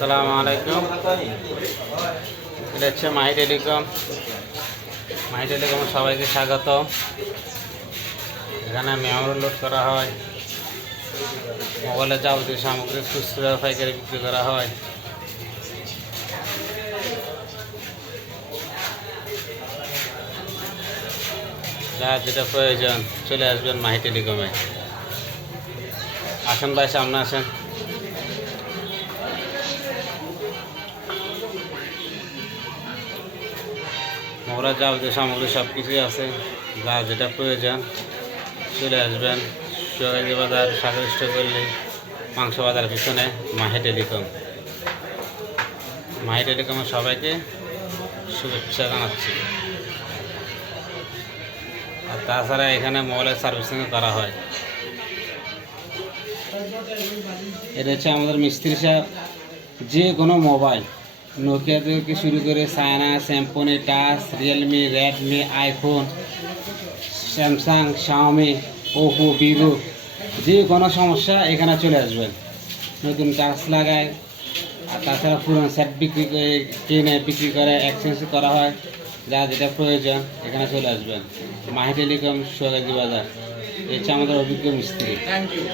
আসসালামু আলাইকুম। এটা হচ্ছে মাহি টেলিকম। মাহি টেলিকম সবাইকে স্বাগত। এখানে মেমোরি লোড করা হয়, মোবাইলের যাবতীয় সামগ্রী খুচরা পাইকারি বিক্রি করা হয়। যা যেটা প্রয়োজন চলে আসবেন মাহি টেলিকমে। আসেন ভাই, সামনে আসেন। মোবাইলের যাবতীয় সামগ্রী সব কিছুই আছে, যা যেটা প্রয়োজন চলে আসবেন। সোহাগাজী বাজার সাগর স্টোর করলে মাংস বাজার পিছনে মাহি টেলিকম। মাহি টেলিকমের সবাইকে শুভেচ্ছা জানাচ্ছি। আর তাছাড়া এখানে মোবাইলের সার্ভিসিং করা হয়। এটা হচ্ছে আমাদের মিস্ত্রি সাহেব। যে কোনো মোবাইল, নোকিয়া থেকে শুরু করে China, Samsung, touch, Realme, Redmi, iPhone, Samsung, Xiaomi, Oppo, Vivo, যে কোনো সমস্যা এখানে চলে আসবেন। নতুন টাচ লাগায়, আর তাছাড়া পুরনো সেট বিক্রি করে, কিনে বিক্রি করে, এক্সচেঞ্জ করা হয়। যা যেটা প্রয়োজন এখানে চলে আসবেন। মাহি টেলিকম, সোহাগাজী বাজার। এই হচ্ছে আমাদের অভিজ্ঞ মিস্ত্রি। Thank you.